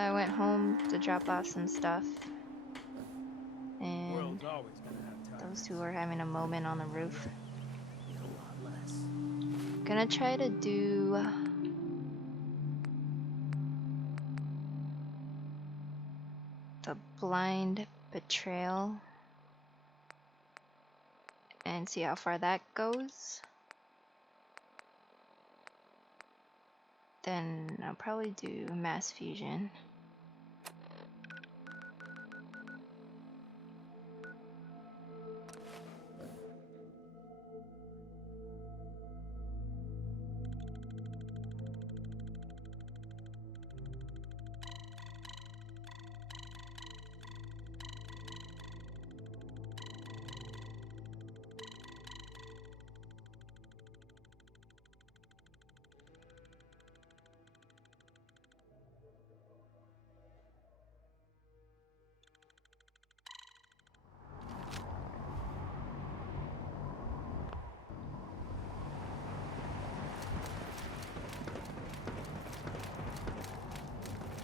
So I went home to drop off some stuff, and World's always gonna have time. those two were having a moment on the roof. A lot less. Gonna try to do the blind betrayal and see how far that goes. Then I'll probably do mass fusion.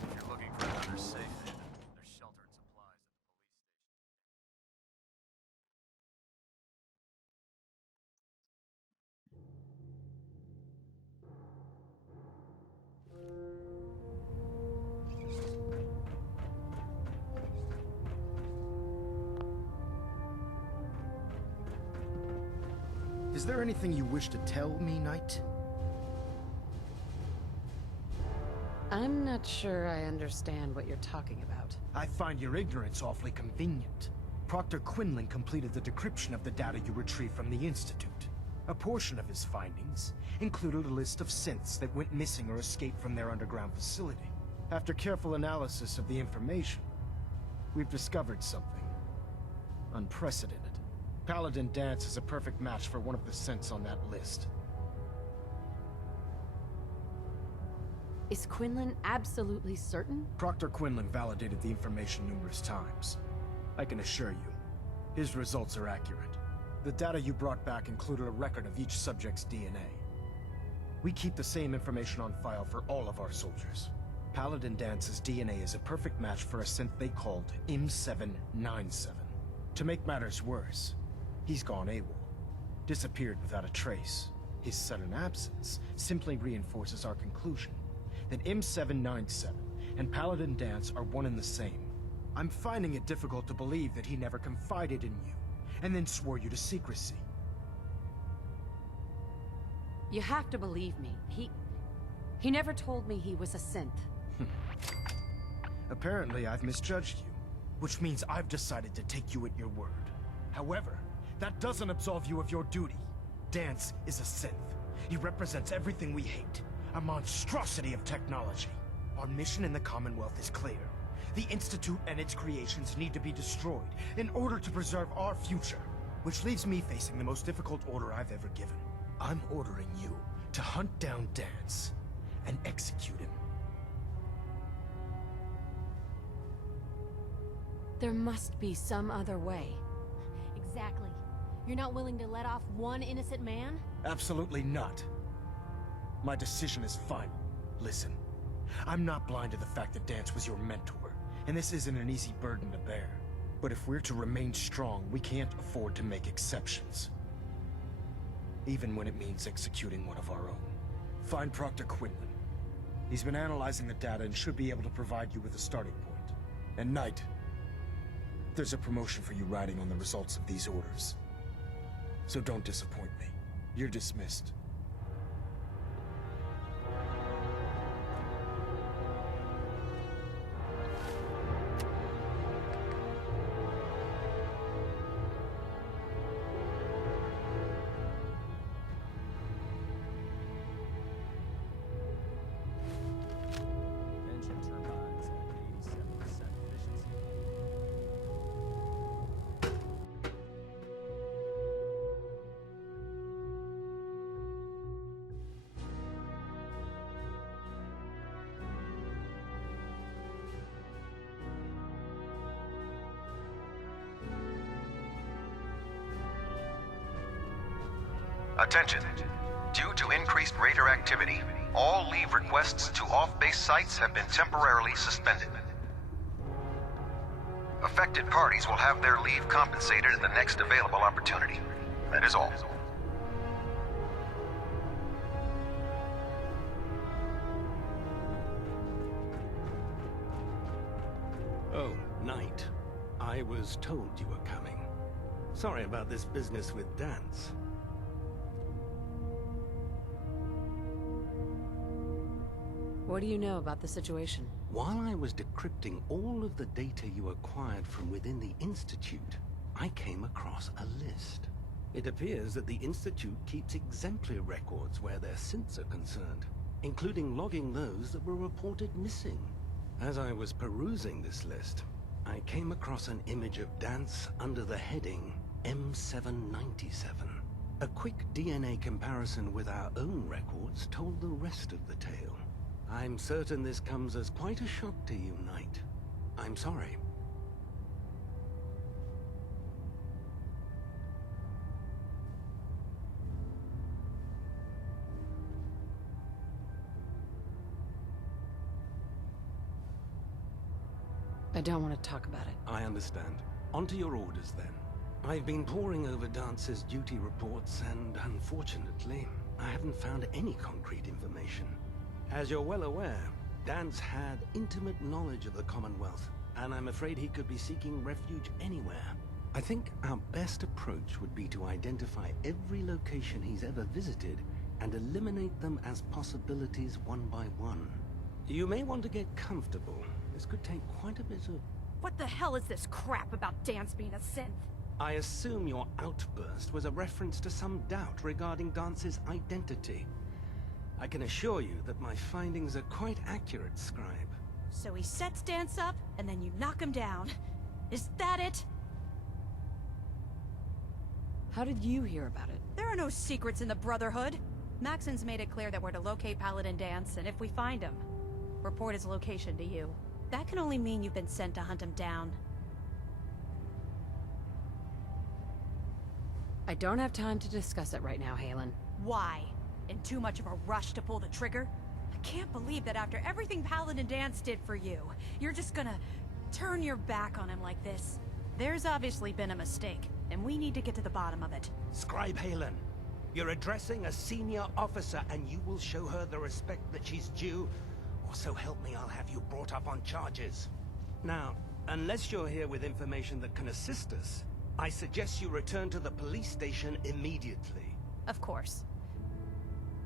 If you're looking for another safe haven, there's shelter and supplies at the police station. Is there anything you wish to tell me, Knight? I'm not sure I understand what you're talking about. I find your ignorance awfully convenient. Proctor Quinlan completed the decryption of the data you retrieved from the Institute. A portion of his findings included a list of synths that went missing or escaped from their underground facility. After careful analysis of the information, we've discovered something unprecedented. Paladin Dance is a perfect match for one of the synths on that list. Is Quinlan absolutely certain? Proctor Quinlan validated the information numerous times. I can assure you, his results are accurate. The data you brought back included a record of each subject's DNA. We keep the same information on file for all of our soldiers. Paladin Dance's DNA is a perfect match for a synth they called M797. To make matters worse, he's gone AWOL, disappeared without a trace. His sudden absence simply reinforces our conclusion that M797 and Paladin Dance are one and the same. I'm finding it difficult to believe that he never confided in you, and then swore you to secrecy. You have to believe me. He never told me he was a synth. Apparently, I've misjudged you, which means I've decided to take you at your word. However, that doesn't absolve you of your duty. Dance is a synth. He represents everything we hate, a monstrosity of technology. Our mission in the Commonwealth is clear. The Institute and its creations need to be destroyed in order to preserve our future, which leaves me facing the most difficult order I've ever given. I'm ordering you to hunt down Dance and execute him. There must be some other way. Exactly. You're not willing to let off one innocent man? Absolutely not. My decision is final. Listen, I'm not blind to the fact that Dance was your mentor, and this isn't an easy burden to bear. But if we're to remain strong, we can't afford to make exceptions. Even when it means executing one of our own. Find Proctor Quinlan. He's been analyzing the data and should be able to provide you with a starting point. And Knight, there's a promotion for you riding on the results of these orders. So don't disappoint me. You're dismissed. Engine turbines at 87% efficiency. Attention! Due to increased radar activity, All leave requests to off-base sites have been temporarily suspended. Affected parties will have their leave compensated at the next available opportunity. That is all. Oh, Knight. I was told you were coming. Sorry about this business with Dance. What do you know about the situation? While I was decrypting all of the data you acquired from within the Institute, I came across a list. It appears that the Institute keeps exemplary records where their synths are concerned, including logging those that were reported missing. As I was perusing this list, I came across an image of Dance under the heading M797. A quick DNA comparison with our own records told the rest of the tale. I'm certain this comes as quite a shock to you, Knight. I'm sorry. I don't want to talk about it. I understand. On to your orders, then. I've been poring over Dance's duty reports, and unfortunately, I haven't found any concrete information. As you're well aware, Dance had intimate knowledge of the Commonwealth, and I'm afraid he could be seeking refuge anywhere. I think our best approach would be to identify every location he's ever visited and eliminate them as possibilities one by one. You may want to get comfortable. This could take quite a bit of... What the hell is this crap about Dance being a synth? I assume your outburst was a reference to some doubt regarding Dance's identity. I can assure you that my findings are quite accurate, Scribe. So he sets Dance up, and then you knock him down. Is that it? How did you hear about it? There are no secrets in the Brotherhood. Maxon's made it clear that we're to locate Paladin Dance, and if we find him, report his location to you. That can only mean you've been sent to hunt him down. I don't have time to discuss it right now, Halen. Why? In too much of a rush to pull the trigger? I can't believe that after everything Paladin Dance did for you, you're just gonna turn your back on him like this. There's obviously been a mistake, and we need to get to the bottom of it. Scribe Halen, you're addressing a senior officer, and you will show her the respect that she's due, or so help me, I'll have you brought up on charges. Now, unless you're here with information that can assist us, I suggest you return to the police station immediately. Of course.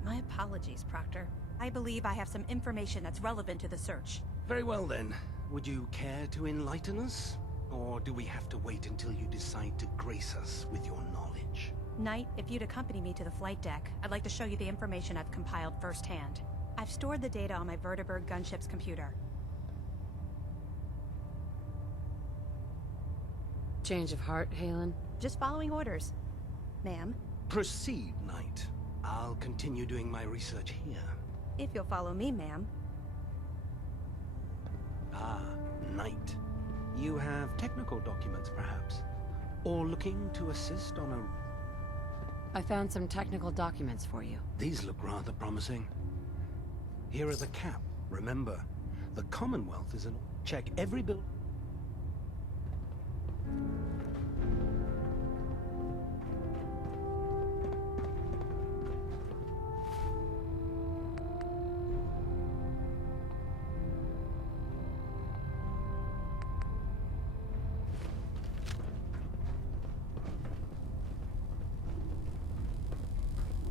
My apologies, Proctor. I believe I have some information that's relevant to the search. Very well then. Would you care to enlighten us? Or do we have to wait until you decide to grace us with your knowledge? Knight, if you'd accompany me to the flight deck, I'd like to show you the information I've compiled firsthand. I've stored the data on my Vertibird gunship's computer. Change of heart, Halen? Just following orders. Ma'am, Proceed, Knight. I'll continue doing my research here. if you'll follow me, ma'am. Ah, Knight. You have technical documents, perhaps? Or looking to assist on a... I found some technical documents for you. These look rather promising. Here are the cap. Remember, the Commonwealth is an... Check every bill...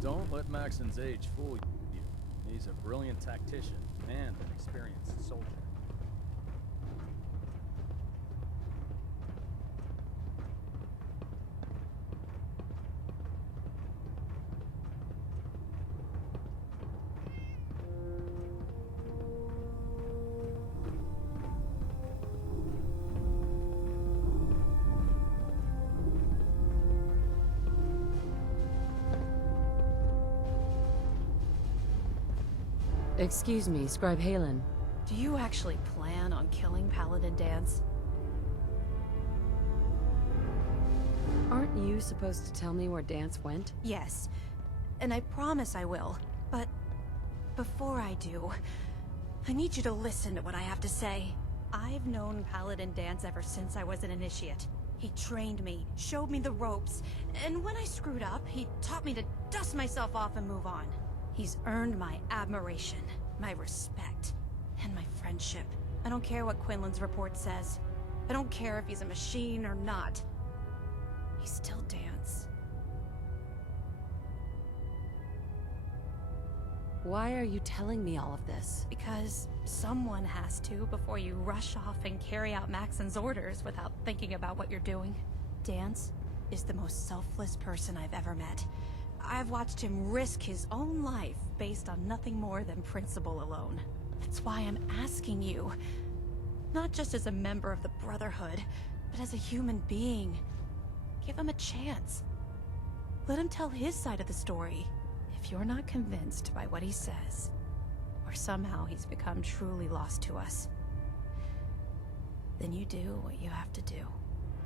Don't let Maxon's age fool you. He's a brilliant tactician and an experienced soldier. Excuse me, Scribe Halen. Do you actually plan on killing Paladin Dance? Aren't you supposed to tell me where Dance went? Yes, and I promise I will. But before I do, I need you to listen to what I have to say. I've known Paladin Danse ever since I was an initiate. He trained me, showed me the ropes, and when I screwed up, he taught me to dust myself off and move on. He's earned my admiration, my respect, and my friendship. I don't care what Quinlan's report says. I don't care if he's a machine or not. He's still Danse. Why are you telling me all of this? Because someone has to before you rush off and carry out Maxon's orders without thinking about what you're doing. Danse is the most selfless person I've ever met. I've watched him risk his own life based on nothing more than principle alone. That's why I'm asking you, not just as a member of the Brotherhood, but as a human being. Give him a chance. Let him tell his side of the story. If you're not convinced by what he says, or somehow he's become truly lost to us, then you do what you have to do.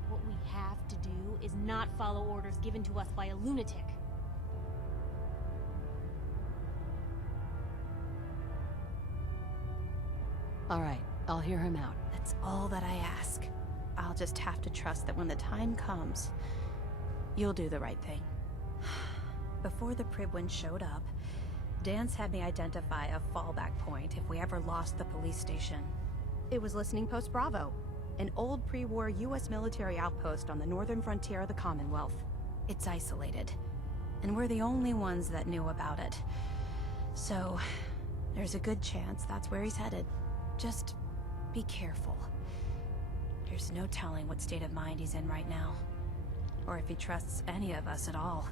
What we have to do is not follow orders given to us by a lunatic. All right, I'll hear him out. That's all that I ask. I'll just have to trust that when the time comes, you'll do the right thing. Before the Pribwin showed up, Danse had me identify a fallback point if we ever lost the police station. It was Listening Post Bravo, an old pre-war US military outpost on the northern frontier of the Commonwealth. It's isolated, and we're the only ones that knew about it. So, there's a good chance that's where he's headed. Just be careful. There's no telling what state of mind he's in right now, or if he trusts any of us at all.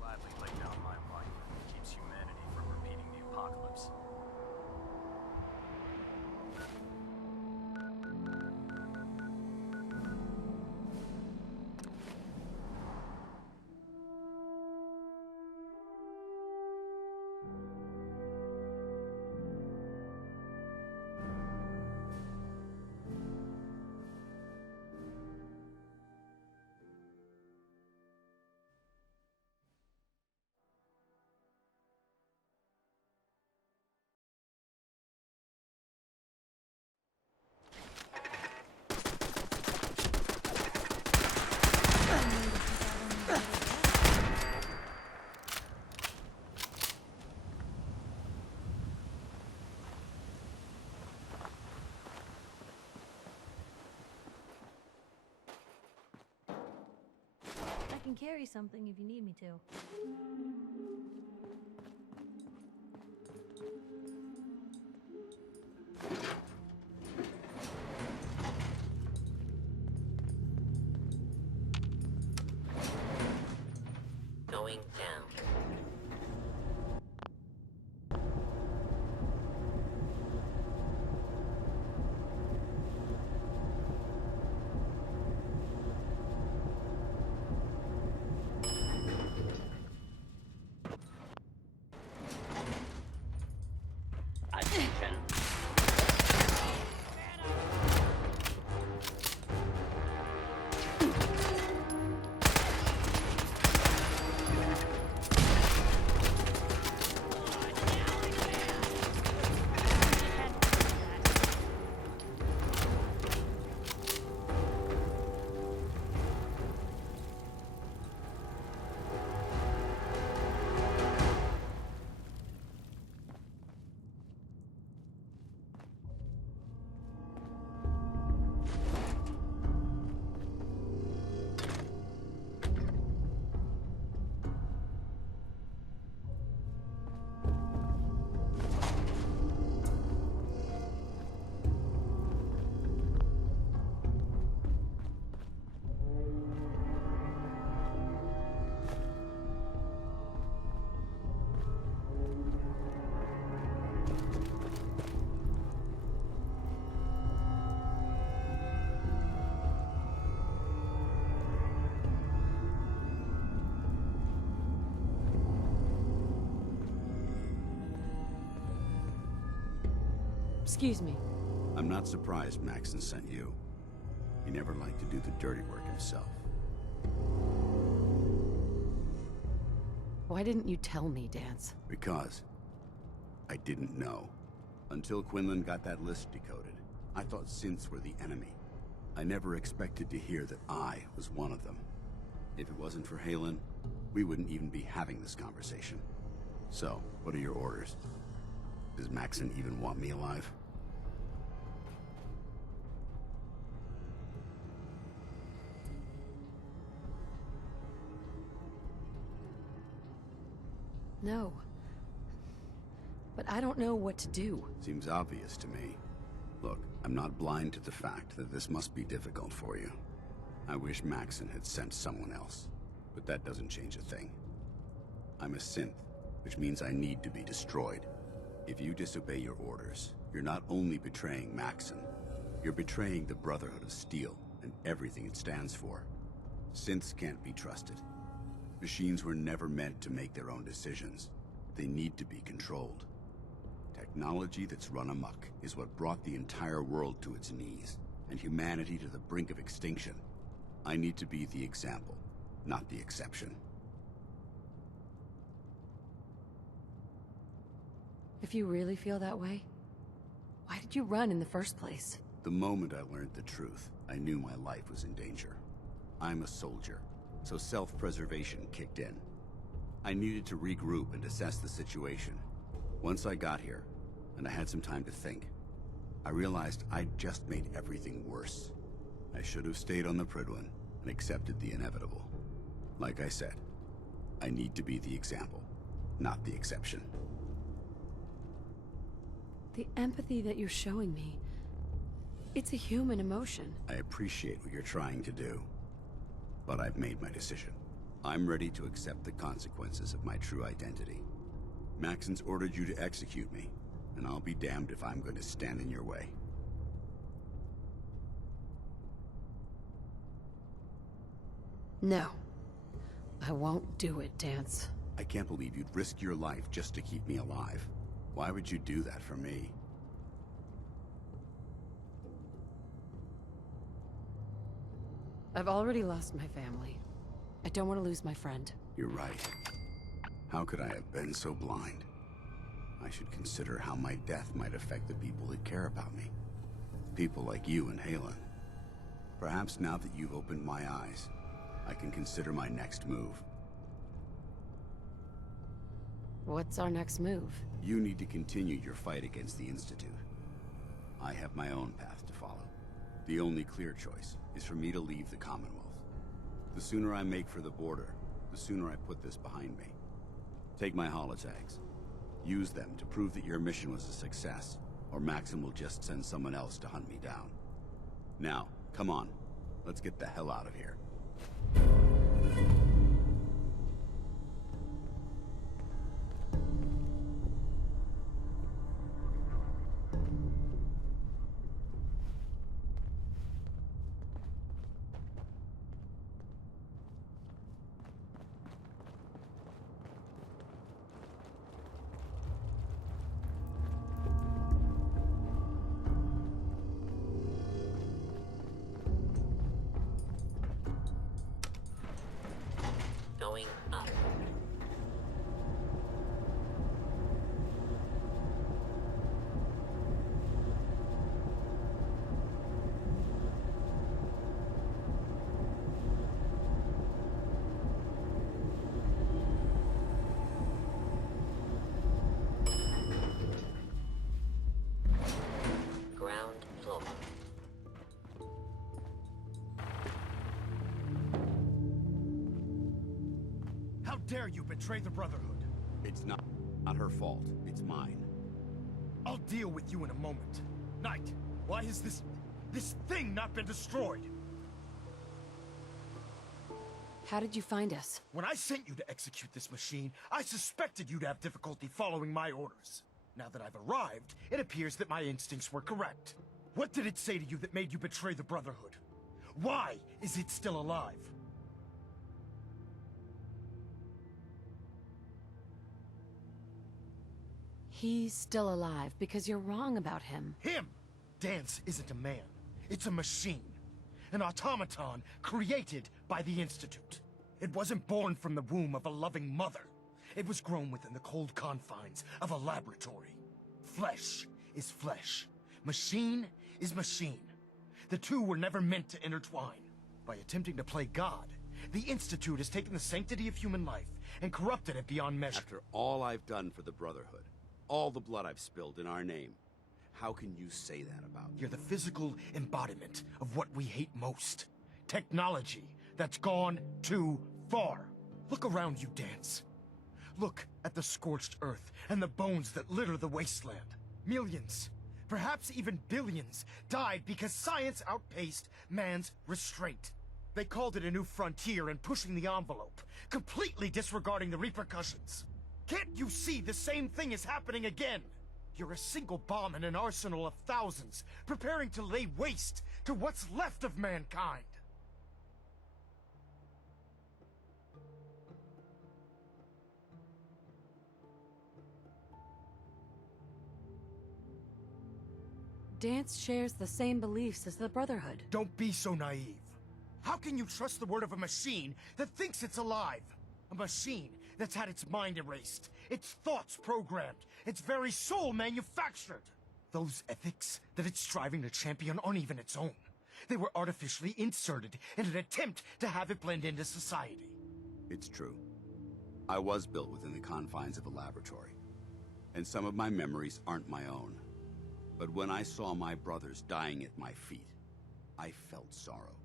Gladly lay down my life if it keeps humanity from repeating the apocalypse. I can carry something if you need me to. Going down. Excuse me. I'm not surprised Maxon sent you. He never liked to do the dirty work himself. Why didn't you tell me, Dance? Because I didn't know. Until Quinlan got that list decoded, I thought synths were the enemy. I never expected to hear that I was one of them. If it wasn't for Halen, we wouldn't even be having this conversation. So, what are your orders? Does Maxon even want me alive? No. But I don't know what to do. Seems obvious to me. Look, I'm not blind to the fact that this must be difficult for you. I wish Maxon had sent someone else, but that doesn't change a thing. I'm a synth, which means I need to be destroyed. If you disobey your orders, you're not only betraying Maxon, you're betraying the Brotherhood of Steel and everything it stands for. Synths can't be trusted. Machines were never meant to make their own decisions. They need to be controlled. Technology that's run amok is what brought the entire world to its knees, and humanity to the brink of extinction. I need to be the example, not the exception. If you really feel that way, why did you run in the first place? The moment I learned the truth, I knew my life was in danger. I'm a soldier, so self-preservation kicked in. I needed to regroup and assess the situation. Once I got here, and I had some time to think, I realized I'd just made everything worse. I should have stayed on the Prydwen and accepted the inevitable. Like I said, I need to be the example, not the exception. The empathy that you're showing me, it's a human emotion. I appreciate what you're trying to do, but I've made my decision. I'm ready to accept the consequences of my true identity. Maxon's ordered you to execute me, and I'll be damned if I'm going to stand in your way. No. I won't do it, Dance. I can't believe you'd risk your life just to keep me alive. Why would you do that for me? I've already lost my family. I don't want to lose my friend. You're right. How could I have been so blind? I should consider how my death might affect the people that care about me. People like you and Halen. Perhaps now that you've opened my eyes, I can consider my next move. What's our next move? You need to continue your fight against the Institute. I have my own path to follow. The only clear choice is for me to leave the Commonwealth. The sooner I make for the border, the sooner I put this behind me. Take my holotags. Use them to prove that your mission was a success, or Maxon will just send someone else to hunt me down. Now, come on. Let's get the hell out of here. Going up. Ground floor. How dare you betray the Brotherhood? It's not her fault. It's mine. I'll deal with you in a moment. Knight, why has this thing not been destroyed? How did you find us? When I sent you to execute this machine, I suspected you'd have difficulty following my orders. Now that I've arrived, it appears that my instincts were correct. What did it say to you that made you betray the Brotherhood? Why is it still alive? He's still alive because you're wrong about him. Him! Dance isn't a man. It's a machine. An automaton created by the Institute. It wasn't born from the womb of a loving mother. It was grown within the cold confines of a laboratory. Flesh is flesh. Machine is machine. The two were never meant to intertwine. By attempting to play God, the Institute has taken the sanctity of human life and corrupted it beyond measure. After all I've done for the Brotherhood, all the blood I've spilled in our name, how can you say that about me? You're the physical embodiment of what we hate most. Technology that's gone too far. Look around you, Dance. Look at the scorched earth and the bones that litter the wasteland. Millions, perhaps even billions, died because science outpaced man's restraint. They called it a new frontier and pushing the envelope, completely disregarding the repercussions. Can't you see the same thing is happening again? You're a single bomb in an arsenal of thousands, preparing to lay waste to what's left of mankind. Dance shares the same beliefs as the Brotherhood. Don't be so naive. How can you trust the word of a machine that thinks it's alive? A machine that's had its mind erased, its thoughts programmed, its very soul manufactured. Those ethics that it's striving to champion aren't even its own. They were artificially inserted in an attempt to have it blend into society. It's true. I was built within the confines of a laboratory, and some of my memories aren't my own. But when I saw my brothers dying at my feet, I felt sorrow.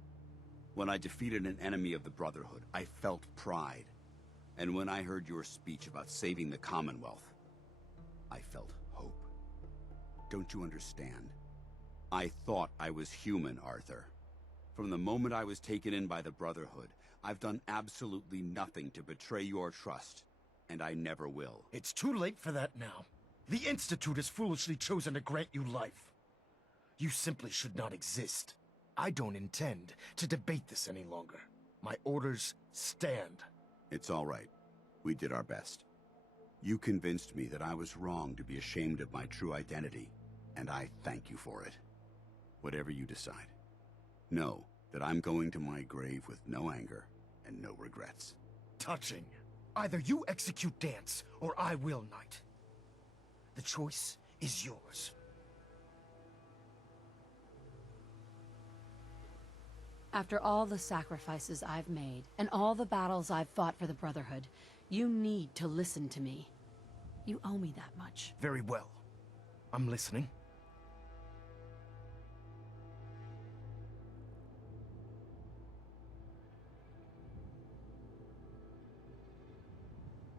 When I defeated an enemy of the Brotherhood, I felt pride. And when I heard your speech about saving the Commonwealth, I felt hope. Don't you understand? I thought I was human, Arthur. From the moment I was taken in by the Brotherhood, I've done absolutely nothing to betray your trust, and I never will. It's too late for that now. The Institute has foolishly chosen to grant you life. You simply should not exist. I don't intend to debate this any longer. My orders stand. It's all right. We did our best. You convinced me that I was wrong to be ashamed of my true identity, and I thank you for it. Whatever you decide, know that I'm going to my grave with no anger and no regrets. Touching. Either you execute Dance, or I will, Knight. The choice is yours. After all the sacrifices I've made, and all the battles I've fought for the Brotherhood, you need to listen to me. You owe me that much. Very well. I'm listening.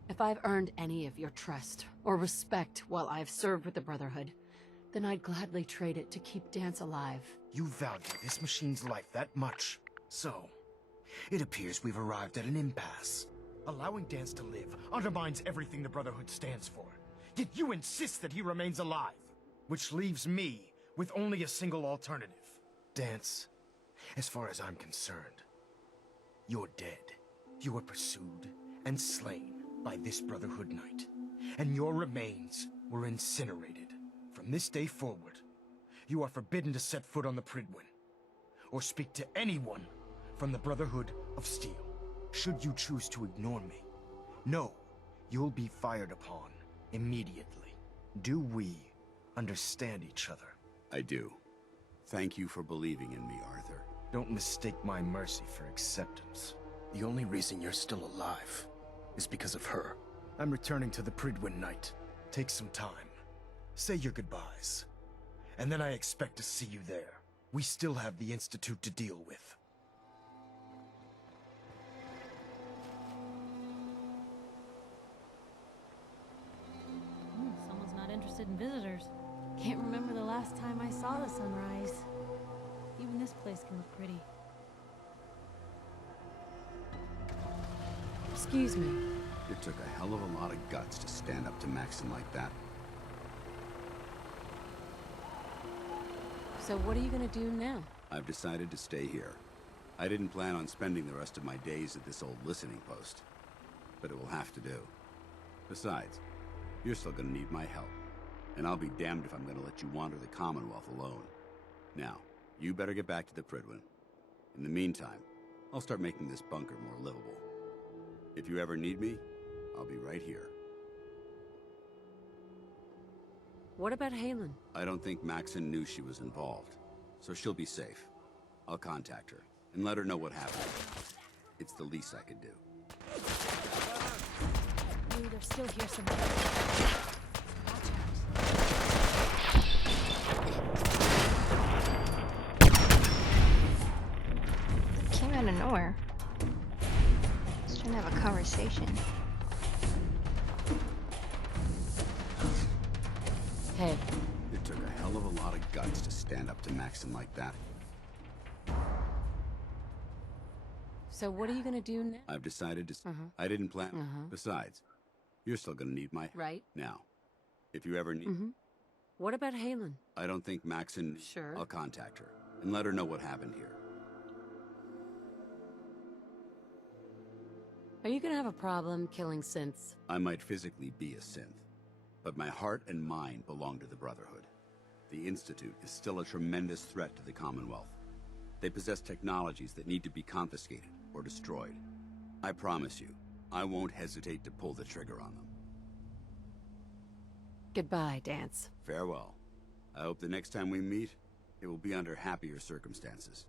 If I've earned any of your trust or respect while I've served with the Brotherhood, then I'd gladly trade it to keep Dance alive. You value this machine's life that much. So, it appears we've arrived at an impasse. Allowing Dance to live undermines everything the Brotherhood stands for. Yet you insist that he remains alive. Which leaves me with only a single alternative. Dance, as far as I'm concerned, you're dead. You were pursued and slain by this Brotherhood Knight, and your remains were incinerated. From this day forward, you are forbidden to set foot on the Pridwin, or speak to anyone from the Brotherhood of Steel. Should you choose to ignore me, know you'll be fired upon immediately. Do we understand each other? I do. Thank you for believing in me, Arthur. Don't mistake my mercy for acceptance. The only reason you're still alive is because of her. I'm returning to the Pridwin Knight. Take some time. Say your goodbyes. And then I expect to see you there. We still have the Institute to deal with. Someone's not interested in visitors. Can't remember the last time I saw the sunrise. Even this place can look pretty. Excuse me. It took a hell of a lot of guts to stand up to Maxon like that. So what are you gonna do now? I've decided to stay here. I didn't plan on spending the rest of my days at this old listening post, but it will have to do. Besides, you're still gonna need my help. And I'll be damned if I'm gonna let you wander the Commonwealth alone. Now, you better get back to the Prydwen. In the meantime, I'll start making this bunker more livable. If you ever need me, I'll be right here. What about Halen? I don't think Maxon knew she was involved, so she'll be safe. I'll contact her and let her know what happened. It's the least I could do. Maybe they're still here somewhere. Came out of nowhere. Just trying to have a conversation. Hey. It took a hell of a lot of guts to stand up to Maxon like that. So what are you gonna do now? I've decided to... I didn't plan... Besides, you're still gonna need my... Right. Now, if you ever need... What about Halen? I don't think Maxon... Sure. I'll contact her and let her know what happened here. Are you gonna have a problem killing synths? I might physically be a synth, but my heart and mind belong to the Brotherhood. The Institute is still a tremendous threat to the Commonwealth. They possess technologies that need to be confiscated or destroyed. I promise you, I won't hesitate to pull the trigger on them. Goodbye, Dance. Farewell. I hope the next time we meet, it will be under happier circumstances.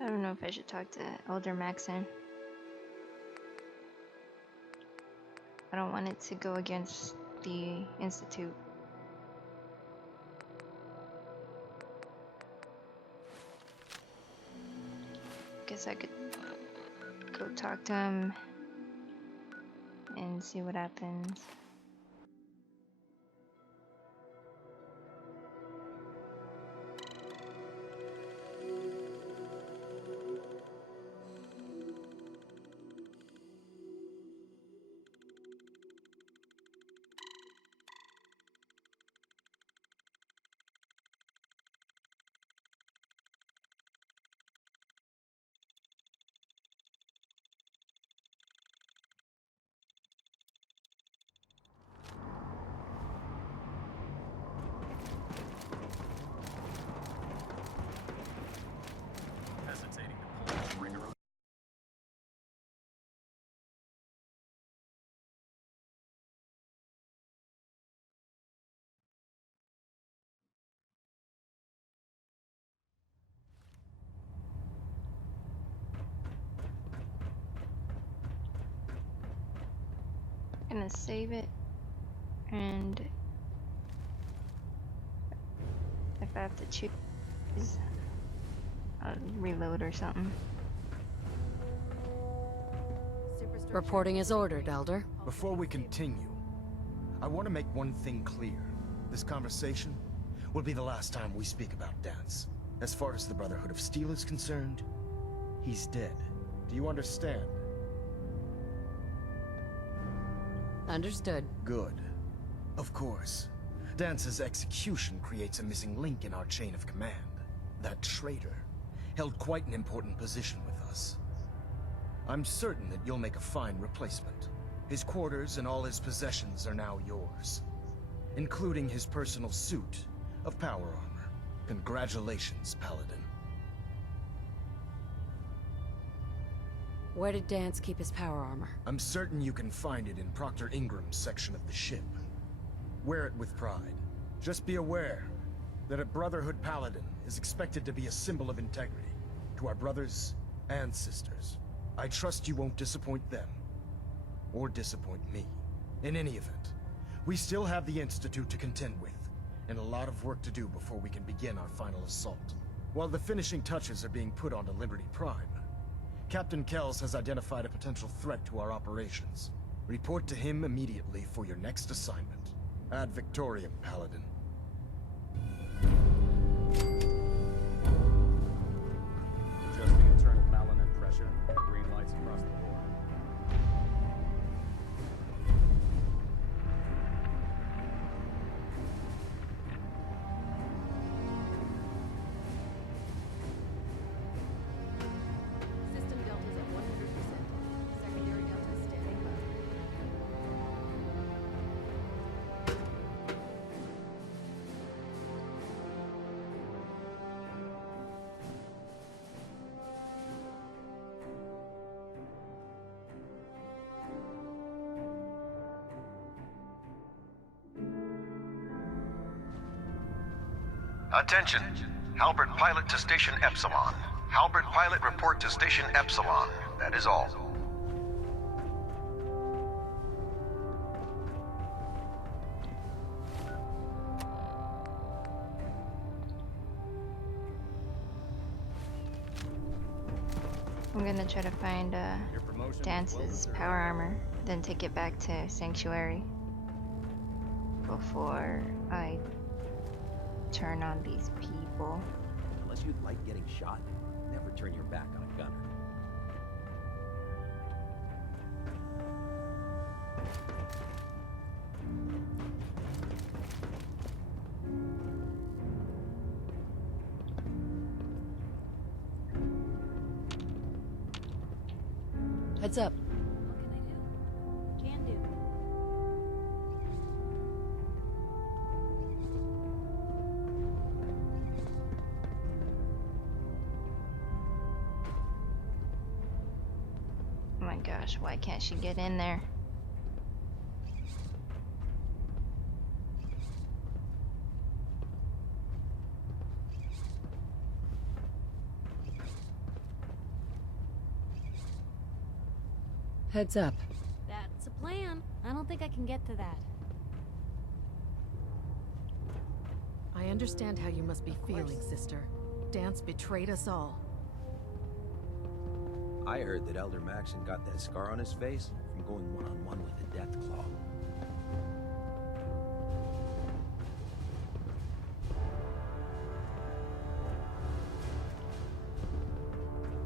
I don't know if I should talk to Elder Maxon. I don't want it to go against the Institute. Guess I could go talk to him and see what happens. Hesitating to pull the trigger. Gonna save it, and if I have to choose, I'll reload or something. Reporting as ordered, Elder. Before we continue, I want to make one thing clear. This conversation will be the last time we speak about Dance. As far as the Brotherhood of Steel is concerned, he's dead. Do you understand? Understood. Good. Of course. Dance's execution creates a missing link in our chain of command. That traitor held quite an important position with us. I'm certain that you'll make a fine replacement. His quarters and all his possessions are now yours, including his personal suit of power armor. Congratulations, Paladin. Where did Dance keep his power armor? I'm certain you can find it in Proctor Ingram's section of the ship. Wear it with pride. Just be aware that a Brotherhood Paladin is expected to be a symbol of integrity to our brothers and sisters. I trust you won't disappoint them. Or disappoint me. In any event, we still have the Institute to contend with, and a lot of work to do before we can begin our final assault. While the finishing touches are being put onto Liberty Prime, Captain Kells has identified a potential threat to our operations. Report to him immediately for your next assignment. Ad Victoriam, Paladin. Adjusting internal Malin and pressure. Green lights across the board. System delta's at 100%. Secondary delta standing by. Attention. Halbert pilot to Station Epsilon. Halbert pilot report to Station Epsilon. That is all. I'm gonna try to find Your promotion was Dance's well deserved. power armor, then take it back to Sanctuary before I turn on these people. Unless you'd like getting shot, never turn your back on a gunner. Heads up. What can I do? Can do. Oh my gosh, why can't she get in there? Heads up. That's a plan. I don't think I can get to that. I understand how you must be feeling, sister. Dance betrayed us all. I heard that Elder Maxon got that scar on his face from going one-on-one with the Deathclaw.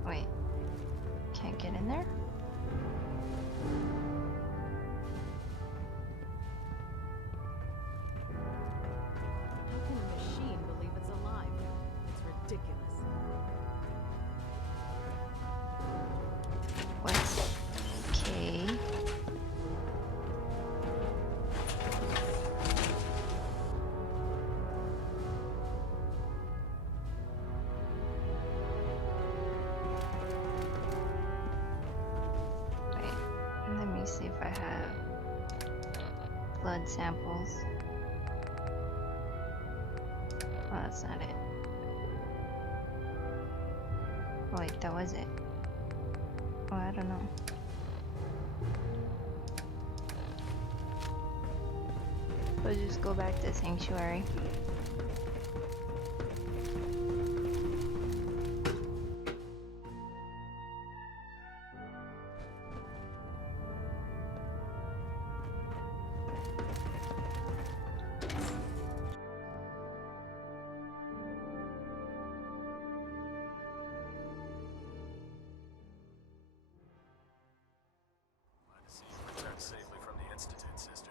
Wait, can't get in there? How can a machine believe it's alive? It's ridiculous. What? Okay. Wait, let me see if I have blood samples. Oh, that's not it. Oh, wait, that was it. Oh, I don't know. We'll just go back to Sanctuary. Glad to see you returned safely from the Institute, sister.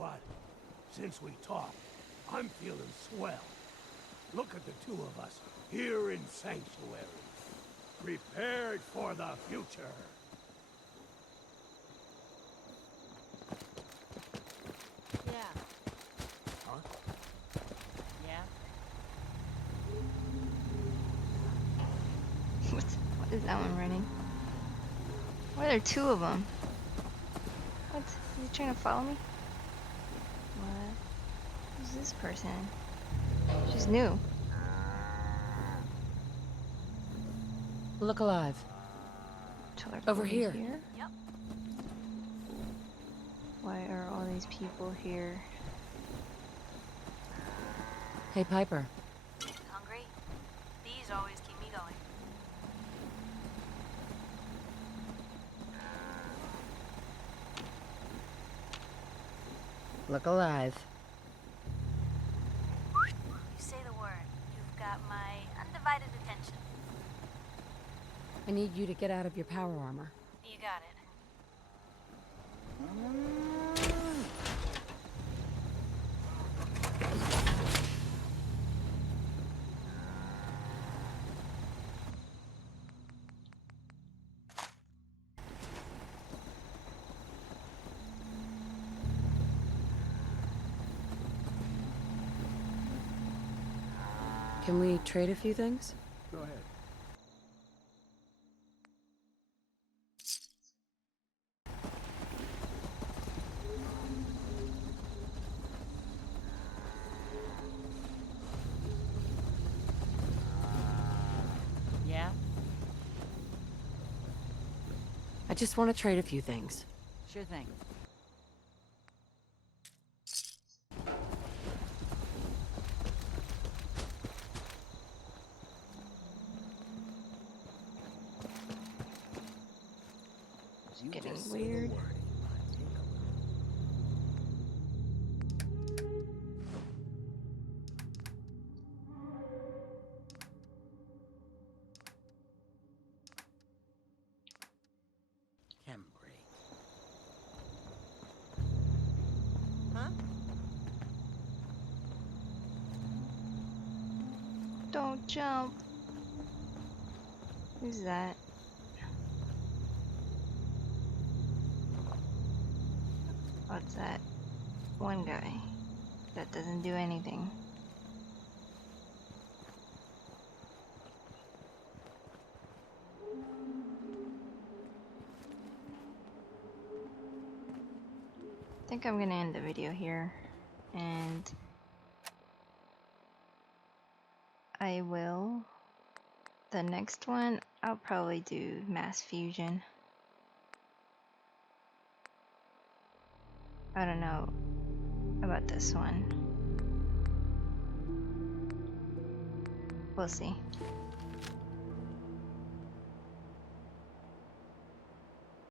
what? Since we talked, I'm feeling swell. Look at the two of us here in Sanctuary. Prepared for the future. Yeah. Huh? Yeah? What is that one running? Why are there two of them? What? Is he trying to follow me? What? Who's this person? She's new. Look alive. Over here. Yep. Why are all these people here? Hey, Piper. Hungry? These always keep me going. Look alive. You say the word. You've got my undivided attention. I need you to get out of your power armor. You got it. Can we trade a few things? Go ahead. Yeah? I just want to trade a few things. Sure thing. Getting weird. Huh? Don't jump. Who's that? What's that? One guy that doesn't do anything. I think I'm gonna end the video here, and I will. The next one, I'll probably do mass fusion. I don't know about this one. We'll see.